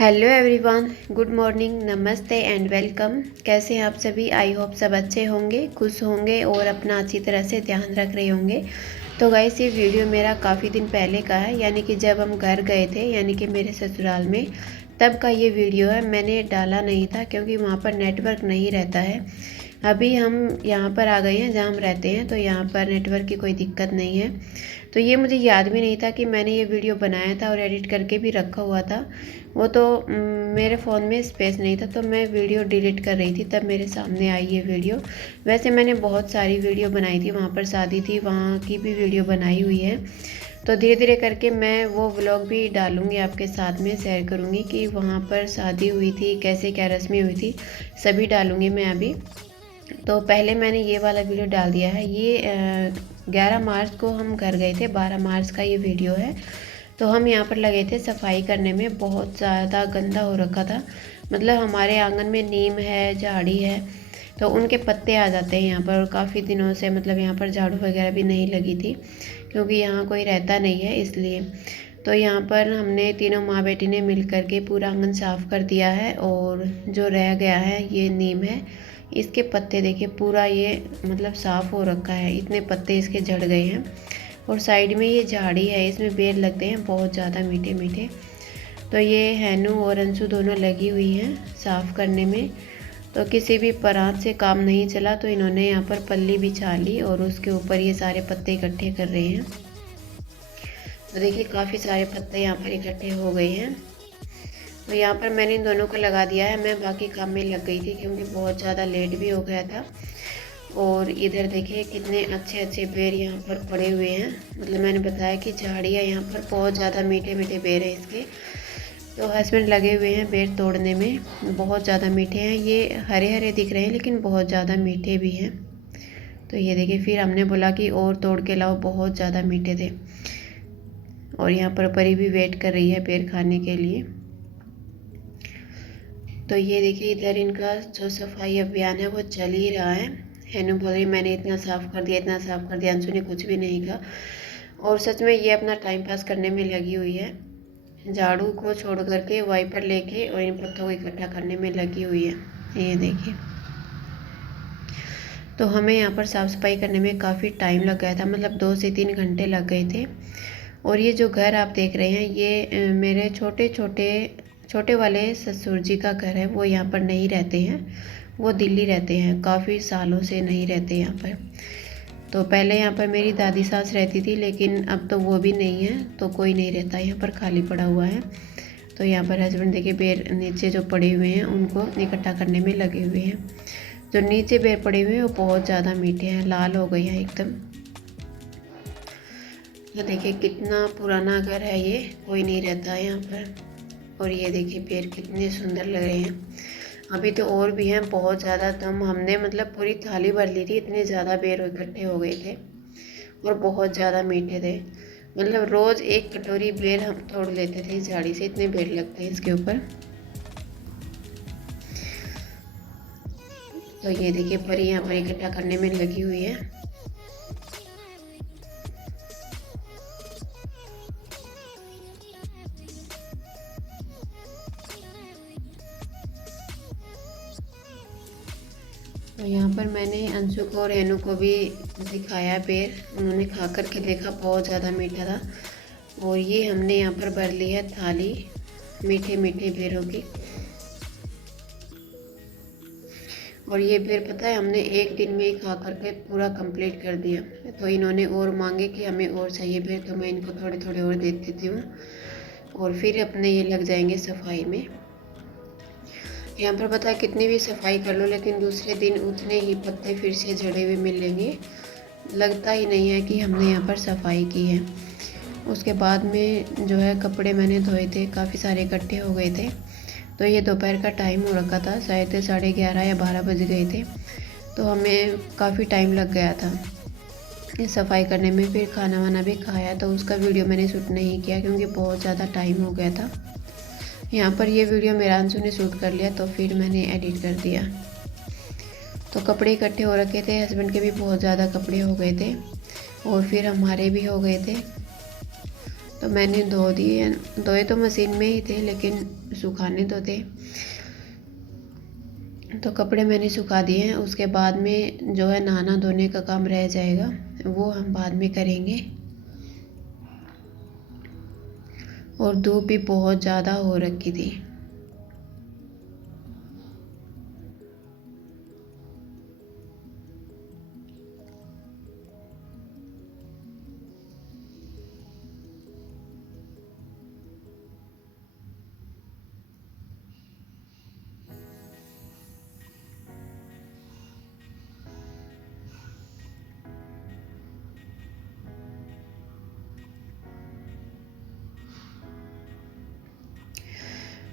Hello everyone, good morning, नमस्ते and welcome. कैसे हैं आप सभी? आई होप सब अच्छे होंगे, खुश होंगे और अपना अच्छी तरह से ध्यान रख रहे होंगे। तो गाइस, ये वीडियो मेरा काफ़ी दिन पहले का है, यानी कि जब हम घर गए थे, यानी कि मेरे ससुराल में, तब का ये वीडियो है। मैंने डाला नहीं था क्योंकि वहाँ पर नेटवर्क नहीं रहता है। अभी हम यहाँ पर आ गए हैं जहाँ हम रहते हैं, तो यहाँ पर नेटवर्क की कोई दिक्कत नहीं है। तो ये मुझे याद भी नहीं था कि मैंने ये वीडियो बनाया था और एडिट करके भी रखा हुआ था। वो तो मेरे फ़ोन में स्पेस नहीं था, तो मैं वीडियो डिलीट कर रही थी, तब मेरे सामने आई ये वीडियो। वैसे मैंने बहुत सारी वीडियो बनाई थी, वहाँ पर शादी थी, वहाँ की भी वीडियो बनाई हुई है। तो धीरे धीरे करके मैं वो व्लॉग भी डालूँगी, आपके साथ में शेयर करूँगी कि वहाँ पर शादी हुई थी, कैसे क्या रस्में हुई थी, सभी डालूँगी मैं अभी। तो पहले मैंने ये वाला वीडियो डाल दिया है। ये 11 मार्च को हम घर गए थे, 12 मार्च का ये वीडियो है। तो हम यहाँ पर लगे थे सफाई करने में, बहुत ज़्यादा गंदा हो रखा था। मतलब हमारे आंगन में नीम है, झाड़ी है, तो उनके पत्ते आ जाते हैं यहाँ पर। और काफ़ी दिनों से मतलब यहाँ पर झाड़ू वगैरह भी नहीं लगी थी, क्योंकि यहाँ कोई रहता नहीं है इसलिए। तो यहाँ पर हमने तीनों माँ बेटी ने मिल कर के पूरा आंगन साफ़ कर दिया है। और जो रह गया है ये नीम है, इसके पत्ते देखिए पूरा ये मतलब साफ़ हो रखा है, इतने पत्ते इसके झड़ गए हैं। और साइड में ये झाड़ी है, इसमें बेर लगते हैं बहुत ज़्यादा मीठे मीठे। तो ये हैनू और अंशु दोनों लगी हुई हैं साफ़ करने में। तो किसी भी परात से काम नहीं चला, तो इन्होंने यहाँ पर पल्ली बिछा ली और उसके ऊपर ये सारे पत्ते इकट्ठे कर रहे हैं। तो देखिए काफ़ी सारे पत्ते यहाँ पर इकट्ठे हो गए हैं। तो यहाँ पर मैंने इन दोनों को लगा दिया है, मैं बाकी काम में लग गई थी क्योंकि बहुत ज़्यादा लेट भी हो गया था। और इधर देखिए कितने अच्छे अच्छे बेर यहाँ पर पड़े हुए हैं। मतलब मैंने बताया कि झाड़ियाँ यहाँ पर बहुत ज़्यादा मीठे मीठे बेर हैं इसके। तो हस्बैंड लगे हुए हैं बेर तोड़ने में, बहुत ज़्यादा मीठे हैं। ये हरे हरे दिख रहे हैं लेकिन बहुत ज़्यादा मीठे भी हैं। तो ये देखिए, फिर हमने बोला कि और तोड़ के लाओ, बहुत ज़्यादा मीठे थे। और यहाँ पर परी भी वेट कर रही है बेर खाने के लिए। तो ये देखिए इधर इनका जो सफाई अभियान है वो चल ही रहा है। हेनू बोल रही मैंने इतना साफ़ कर दिया, इतना साफ़ कर दिया। अंशु ने कुछ भी नहीं कहा। और सच में ये अपना टाइम पास करने में लगी हुई है, झाड़ू को छोड़ करके वाइपर लेके और इन पत्तों को इकट्ठा करने में लगी हुई है। ये देखिए, तो हमें यहाँ पर साफ़ सफाई करने में काफ़ी टाइम लग गया था, मतलब 2 से 3 घंटे लग गए थे। और ये जो घर आप देख रहे हैं, ये मेरे छोटे वाले ससुर जी का घर है। वो यहाँ पर नहीं रहते हैं, वो दिल्ली रहते हैं, काफ़ी सालों से नहीं रहते यहाँ पर। तो पहले यहाँ पर मेरी दादी सास रहती थी, लेकिन अब तो वो भी नहीं है, तो कोई नहीं रहता यहाँ पर, खाली पड़ा हुआ है। तो यहाँ पर हस्बैंड देखिए बेर नीचे जो पड़े हुए हैं उनको इकट्ठा करने में लगे हुए हैं। जो नीचे बेर पड़े हुए हैं वो बहुत ज़्यादा मीठे हैं, लाल हो गए हैं एकदम। तो देखिए कितना पुराना घर है ये, कोई नहीं रहता है यहाँ पर। और ये देखिए पेड़ कितने सुंदर लग रहे हैं। अभी तो और भी हैं बहुत ज़्यादा, दम हमने मतलब पूरी थाली भर ली थी, इतने ज़्यादा बेर इकट्ठे हो गए थे और बहुत ज़्यादा मीठे थे। मतलब रोज़ एक कटोरी बेर हम तोड़ लेते थे इस झाड़ी से, इतने बेर लगते हैं इसके ऊपर। तो ये देखिए परी यहाँ पर इकट्ठा करने में लगी हुई है। तो यहाँ पर मैंने अंशु को और रेनू को भी दिखाया बेर, उन्होंने खा कर के देखा, बहुत ज़्यादा मीठा था। और ये हमने यहाँ पर भर ली है थाली मीठे मीठे बेरों की। और ये बेर पता है हमने एक दिन में ही खा करके पूरा कंप्लीट कर दिया। तो इन्होंने और मांगे कि हमें और चाहिए बेर, तो मैं इनको थोड़े थोड़े और दे देती हूँ और फिर अपने ये लग जाएंगे सफाई में। यहाँ पर पता है कितनी भी सफाई कर लो, लेकिन दूसरे दिन उतने ही पत्ते फिर से झड़े हुए मिलेंगे, लगता ही नहीं है कि हमने यहाँ पर सफाई की है। उसके बाद में जो है कपड़े मैंने धोए थे, काफ़ी सारे इकट्ठे हो गए थे। तो ये दोपहर का टाइम हो रखा था, शायद 11:30 या 12 बज गए थे। तो हमें काफ़ी टाइम लग गया था ये सफाई करने में। फिर खाना वाना भी खाया, तो उसका वीडियो मैंने शूट नहीं किया क्योंकि बहुत ज़्यादा टाइम हो गया था। यहाँ पर ये वीडियो मेरा अंशु ने शूट कर लिया, तो फिर मैंने एडिट कर दिया। तो कपड़े इकट्ठे हो रखे थे, हस्बैंड के भी बहुत ज़्यादा कपड़े हो गए थे और फिर हमारे भी हो गए थे। तो मैंने धो दिए, धोए तो मशीन में ही थे लेकिन सुखाने तो थे। तो कपड़े मैंने सुखा दिए हैं। उसके बाद में जो है नहाना धोने का काम रह जाएगा, वो हम बाद में करेंगे। और धूप भी बहुत ज़्यादा हो रखी थी।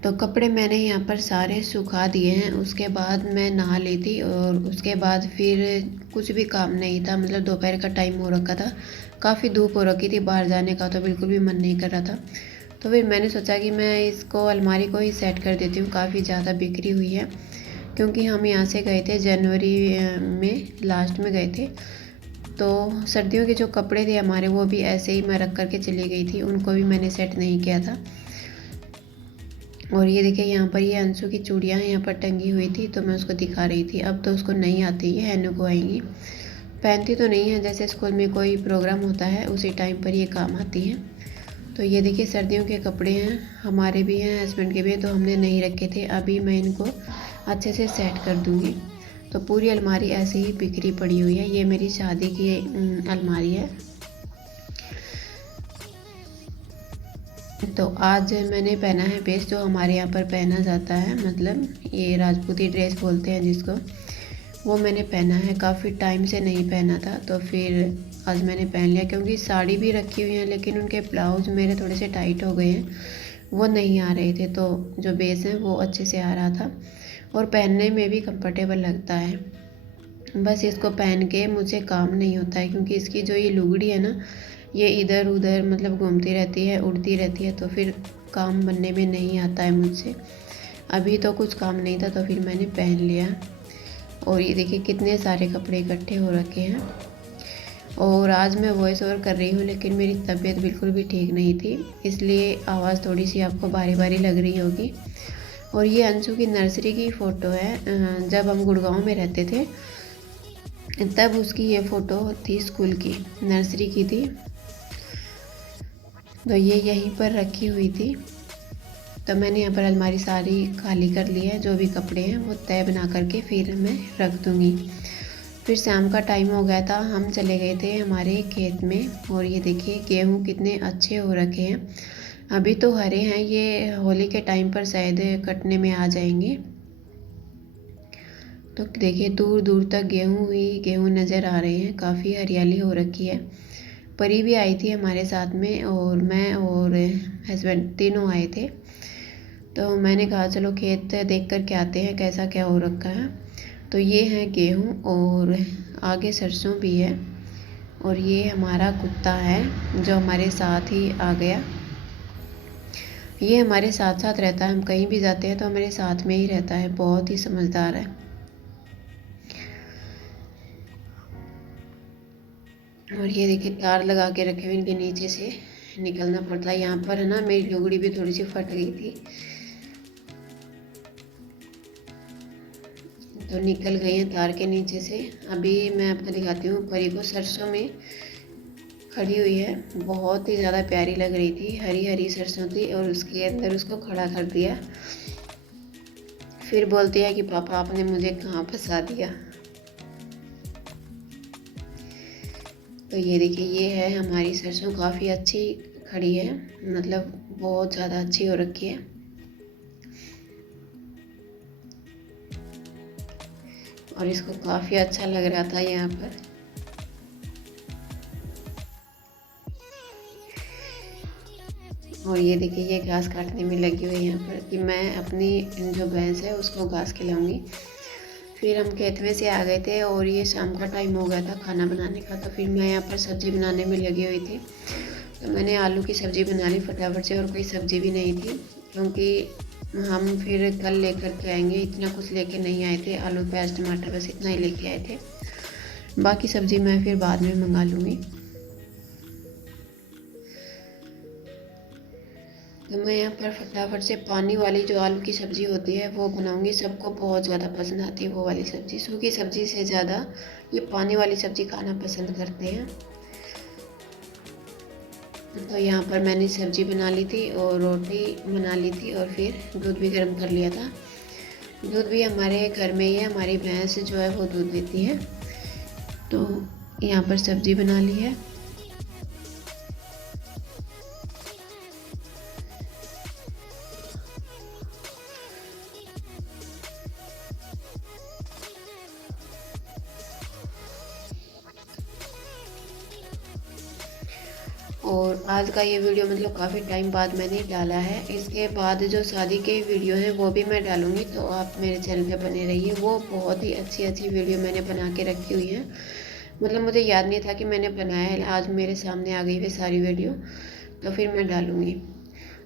तो कपड़े मैंने यहाँ पर सारे सुखा दिए हैं। उसके बाद मैं नहा ली थी और उसके बाद फिर कुछ भी काम नहीं था, मतलब दोपहर का टाइम हो रखा था, काफ़ी धूप हो रखी थी, बाहर जाने का तो बिल्कुल भी मन नहीं कर रहा था। तो फिर मैंने सोचा कि मैं इसको अलमारी को ही सेट कर देती हूँ, काफ़ी ज़्यादा बिखरी हुई है। क्योंकि हम यहाँ से गए थे जनवरी में, लास्ट में गए थे, तो सर्दियों के जो कपड़े थे हमारे वो भी ऐसे ही मैं रख करके चली गई थी, उनको भी मैंने सेट नहीं किया था। और ये देखिए यहाँ पर ये अंशु की चूड़ियाँ यहाँ पर टंगी हुई थी, तो मैं उसको दिखा रही थी। अब तो उसको नहीं आती है, हैनू को आएंगी। पहनती तो नहीं है, जैसे स्कूल में कोई प्रोग्राम होता है उसी टाइम पर ये काम आती है। तो ये देखिए सर्दियों के कपड़े हैं, हमारे भी हैं, हस्बैंड के भी हैं, तो हमने नहीं रखे थे। अभी मैं इनको अच्छे से सेट कर दूँगी। तो पूरी अलमारी ऐसे ही बिखरी पड़ी हुई है। ये मेरी शादी की अलमारी है। तो आज मैंने पहना है वेस्ट, जो हमारे यहाँ पर पहना जाता है, मतलब ये राजपूती ड्रेस बोलते हैं जिसको, वो मैंने पहना है। काफ़ी टाइम से नहीं पहना था, तो फिर आज मैंने पहन लिया। क्योंकि साड़ी भी रखी हुई है लेकिन उनके ब्लाउज मेरे थोड़े से टाइट हो गए हैं, वो नहीं आ रहे थे। तो जो बेस है वो अच्छे से आ रहा था और पहनने में भी कंफर्टेबल लगता है। बस इसको पहन के मुझे काम नहीं होता है, क्योंकि इसकी जो ये लुगड़ी है ना, ये इधर उधर मतलब घूमती रहती है, उड़ती रहती है, तो फिर काम बनने में नहीं आता है मुझसे। अभी तो कुछ काम नहीं था तो फिर मैंने पहन लिया। और ये देखिए कितने सारे कपड़े इकट्ठे हो रखे हैं। और आज मैं वॉइस ओवर कर रही हूँ लेकिन मेरी तबीयत बिल्कुल भी ठीक नहीं थी, इसलिए आवाज़ थोड़ी सी आपको बारी बारी लग रही होगी। और ये अंशु की नर्सरी की फ़ोटो है, जब हम गुड़गांव में रहते थे तब उसकी ये फ़ोटो थी, स्कूल की, नर्सरी की थी। तो ये यहीं पर रखी हुई थी। तो मैंने यहाँ पर अलमारी सारी खाली कर ली है, जो भी कपड़े हैं वो तय बना करके फिर मैं रख दूँगी। फिर शाम का टाइम हो गया था, हम चले गए थे हमारे खेत में। और ये देखिए गेहूँ कितने अच्छे हो रखे हैं। अभी तो हरे हैं, ये होली के टाइम पर शायद कटने में आ जाएंगे। तो देखिए दूर दूर तक गेहूँ नज़र आ रहे हैं, काफ़ी हरियाली हो रखी है। परी भी आई थी हमारे साथ में, और मैं और हस्बैंड तीनों आए थे। तो मैंने कहा चलो खेत देख कर के आते हैं कैसा क्या हो रखा है। तो ये है गेहूँ और आगे सरसों भी है। और ये हमारा कुत्ता है जो हमारे साथ ही आ गया। ये हमारे साथ साथ रहता है, हम कहीं भी जाते हैं तो हमारे साथ में ही रहता है, बहुत ही समझदार है। और ये देखिए तार लगा के रखे हुए, इनके नीचे से निकलना पड़ता है। यहाँ पर है ना, मेरी लुगड़ी भी थोड़ी सी फट गई थी तो निकल गई है तार के नीचे से। अभी मैं आपको दिखाती हूँ परी को, सरसों में खड़ी हुई है, बहुत ही ज़्यादा प्यारी लग रही थी, हरी हरी सरसों थी और उसके अंदर उसको खड़ा कर दिया। फिर बोलती है कि पापा आपने मुझे कहाँ फंसा दिया। तो ये देखिए ये है हमारी सरसों, काफ़ी अच्छी खड़ी है, मतलब बहुत ज़्यादा अच्छी हो रखी है। और इसको काफ़ी अच्छा लग रहा था यहाँ पर। और ये देखिए ये घास काटने में लगी हुई है यहाँ पर, कि मैं अपनी जो भैंस है उसको घास खिलाऊंगी। फिर हम खेत में से आ गए थे और ये शाम का टाइम हो गया था खाना बनाने का। तो फिर मैं यहाँ पर सब्ज़ी बनाने में लगी हुई थी। तो मैंने आलू की सब्ज़ी बना ली फटाफट से, और कोई सब्ज़ी भी नहीं थी क्योंकि हम फिर कल लेकर के आएंगे। इतना कुछ लेके नहीं आए थे, आलू प्याज टमाटर बस इतना ही लेके आए थे, बाकी सब्ज़ी मैं फिर बाद में मंगा लूँगी। तो मैं यहाँ पर फटाफट से पानी वाली जो आलू की सब्ज़ी होती है वो बनाऊँगी। सबको बहुत ज़्यादा पसंद आती है वो वाली सब्ज़ी। सूखी सब्ज़ी से ज़्यादा ये पानी वाली सब्ज़ी खाना पसंद करते हैं। तो यहाँ पर मैंने सब्ज़ी बना ली थी और रोटी बना ली थी और फिर दूध भी गर्म कर लिया था। दूध भी हमारे घर में ही है, हमारी भैंस जो है वो दूध देती है। तो यहाँ पर सब्ज़ी बना ली है। और आज का ये वीडियो मतलब काफ़ी टाइम बाद मैंने डाला है। इसके बाद जो शादी के वीडियो हैं वो भी मैं डालूँगी, तो आप मेरे चैनल पे बने रहिए। वो बहुत ही अच्छी अच्छी वीडियो मैंने बना के रखी हुई है। मतलब मुझे याद नहीं था कि मैंने बनाया है, आज मेरे सामने आ गई वे सारी वीडियो, तो फिर मैं डालूँगी।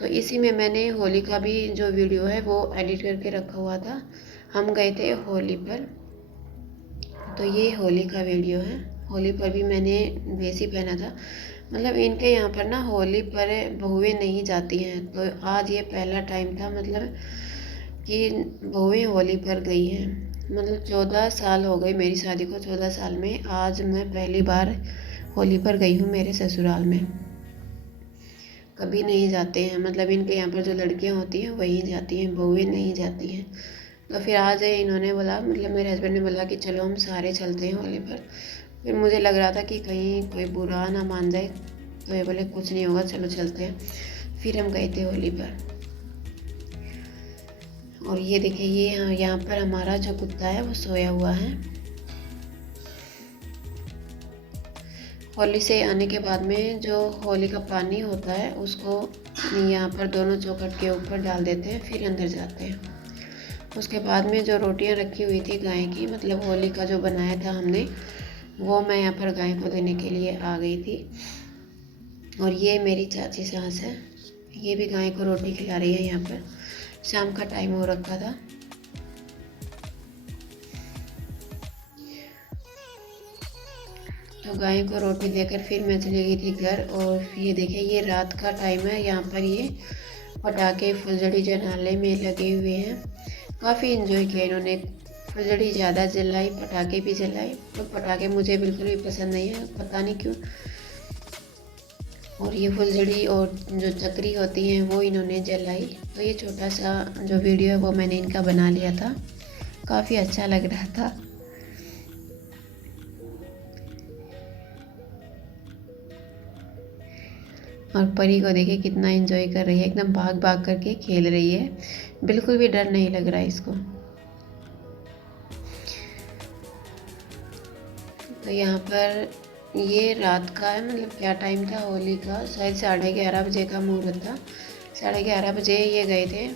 तो इसी में मैंने होली का भी जो वीडियो है वो एडिट करके रखा हुआ था। हम गए थे होली पर, तो ये होली का वीडियो है। होली पर भी मैंने ड्रेस ही पहना था। मतलब इनके यहाँ पर ना होली पर बहुएं नहीं जाती हैं, तो आज ये पहला टाइम था मतलब कि बहुएं होली पर गई हैं। मतलब 14 साल हो गए मेरी शादी को, 14 साल में आज मैं पहली बार होली पर गई हूँ मेरे ससुराल में। कभी नहीं जाते हैं, मतलब इनके यहाँ पर जो लड़कियाँ होती हैं वही जाती हैं, बहुएं नहीं जाती हैं। तो फिर आज इन्होंने बोला, मतलब मेरे हस्बैंड ने बोला कि चलो हम सारे चलते हैं होली पर। फिर मुझे लग रहा था कि कहीं कोई बुरा ना मान जाए, तो ये बोले कुछ नहीं होगा, चलो चलते हैं। फिर हम गए थे होली पर। और ये देखिए, ये यहाँ पर हमारा जो कुत्ता है वो सोया हुआ है। होली से आने के बाद में जो होली का पानी होता है उसको यहाँ पर दोनों चौखट के ऊपर डाल देते हैं, फिर अंदर जाते हैं। उसके बाद में जो रोटियां रखी हुई थी गाय की, मतलब होली का जो बनाया था हमने, वो मैं यहाँ पर गाय को देने के लिए आ गई थी। और ये मेरी चाची सास है, ये भी गाय को रोटी खिला रही है। यहाँ पर शाम का टाइम हो रखा था। तो गाय को रोटी देकर फिर मैं चली गई थी घर। और ये देखिए, ये रात का टाइम है। यहाँ पर ये पटाखे फुलझड़ी जलाने में लगे हुए हैं। काफ़ी इन्जॉय किया इन्होंने। फुलझड़ी ज़्यादा जलाई, पटाखे भी जलाए। तो पटाखे मुझे बिल्कुल भी पसंद नहीं है, पता नहीं क्यों। और ये फुलझड़ी और जो चक्री होती हैं वो इन्होंने जलाई। तो ये छोटा सा जो वीडियो है वो मैंने इनका बना लिया था। काफ़ी अच्छा लग रहा था। और परी को देखिए कितना एंजॉय कर रही है, एकदम भाग भाग करके खेल रही है। बिल्कुल भी डर नहीं लग रहा है इसको। तो यहाँ पर ये रात का है, मतलब क्या टाइम था होली का, शायद 11:30 बजे का मुहूर्त था। 11:30 बजे ये गए थे,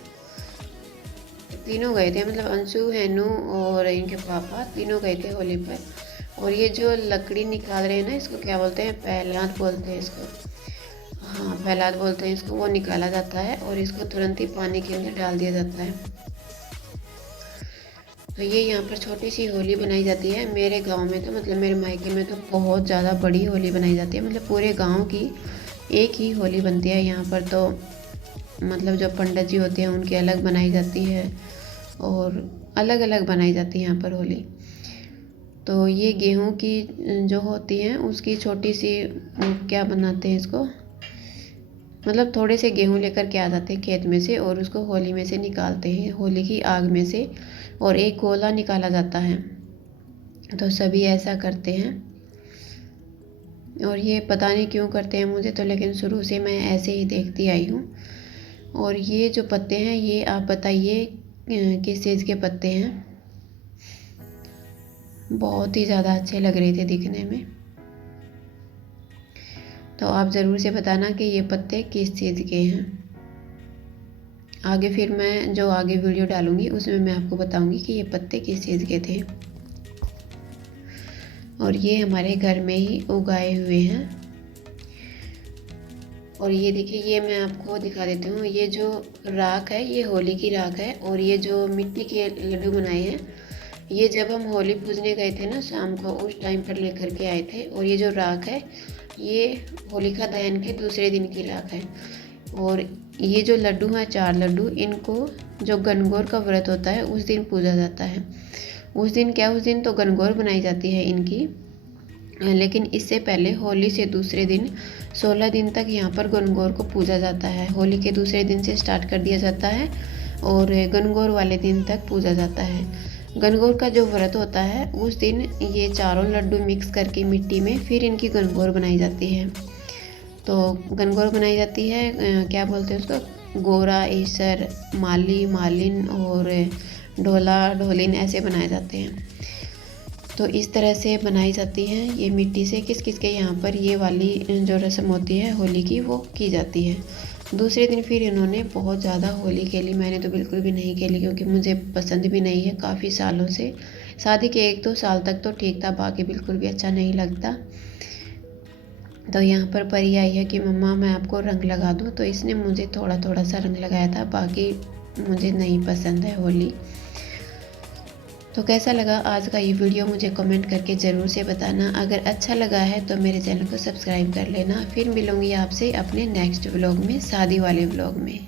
तीनों गए थे, मतलब अंशु, हैनू और इनके पापा तीनों गए थे होली पर। और ये जो लकड़ी निकाल रहे हैं ना, इसको क्या बोलते हैं, पहलाद बोलते हैं इसको। हाँ, पहलाद बोलते हैं इसको। वो निकाला जाता है और इसको तुरंत ही पानी के अंदर डाल दिया जाता है। तो ये यहाँ पर छोटी सी होली बनाई जाती है। मेरे गांव में तो, मतलब मेरे मायके में तो बहुत ज़्यादा बड़ी होली बनाई जाती है। मतलब पूरे गांव की एक ही होली बनती है यहाँ पर। तो मतलब जो पंडित जी होते हैं उनकी अलग बनाई जाती है और अलग अलग बनाई जाती है यहाँ पर होली। तो ये गेहूं की जो होती है उसकी छोटी सी, क्या बनाते हैं इसको, मतलब थोड़े से गेहूं लेकर के आ जाते हैं खेत में से और उसको होली में से निकालते हैं, होली की आग में से। और एक गोला निकाला जाता है। तो सभी ऐसा करते हैं। और ये पता नहीं क्यों करते हैं मुझे तो, लेकिन शुरू से मैं ऐसे ही देखती आई हूँ। और ये जो पत्ते हैं, ये आप बताइए किस चीज़ के पत्ते हैं। बहुत ही ज़्यादा अच्छे लग रहे थे दिखने में। तो आप ज़रूर से बताना कि ये पत्ते किस चीज़ के हैं। आगे फिर मैं जो आगे वीडियो डालूंगी उसमें मैं आपको बताऊंगी कि ये पत्ते किस चीज़ के थे। और ये हमारे घर में ही उगाए हुए हैं। और ये देखिए, ये मैं आपको दिखा देती हूँ। ये जो राख है ये होली की राख है। और ये जो मिट्टी के लड्डू बनाए हैं, ये जब हम होली पूजने गए थे ना शाम को, उस टाइम पर लेकर के आए थे। और ये जो राख है ये होलिका दहन के दूसरे दिन की राख है। और ये जो लड्डू हैं 4 लड्डू, इनको जो गणगौर का व्रत होता है उस दिन पूजा जाता है। उस दिन तो गणगौर बनाई जाती है इनकी, लेकिन इससे पहले होली से दूसरे दिन 16 दिन तक यहाँ पर गणगौर को पूजा जाता है। होली के दूसरे दिन से स्टार्ट कर दिया जाता है और गणगौर वाले दिन तक पूजा जाता है। गणगौर का जो व्रत होता है उस दिन ये चारों लड्डू मिक्स करके मिट्टी में फिर इनकी गणगौर बनाई जाती है। तो गणगौर बनाई जाती है, क्या बोलते हैं उसको, गोरा, ईसर, माली, मालिन और ढोला, ढोलिन ऐसे बनाए जाते हैं। तो इस तरह से बनाई जाती हैं ये मिट्टी से। किस किस के यहाँ पर ये वाली जो रस्म होती है होली की वो की जाती है। दूसरे दिन फिर इन्होंने बहुत ज़्यादा होली खेली। मैंने तो बिल्कुल भी नहीं खेली क्योंकि मुझे पसंद भी नहीं है काफ़ी सालों से। शादी के 1-2 साल तक तो ठीक था, बाकी बिल्कुल भी अच्छा नहीं लगता। तो यहाँ पर परी आई है कि मम्मा मैं आपको रंग लगा दूँ, तो इसने मुझे थोड़ा थोड़ा सा रंग लगाया था, बाकी मुझे नहीं पसंद है होली। तो कैसा लगा आज का ये वीडियो मुझे कमेंट करके ज़रूर से बताना। अगर अच्छा लगा है तो मेरे चैनल को सब्सक्राइब कर लेना। फिर मिलूँगी आपसे अपने नेक्स्ट व्लॉग में, शादी वाले व्लॉग में।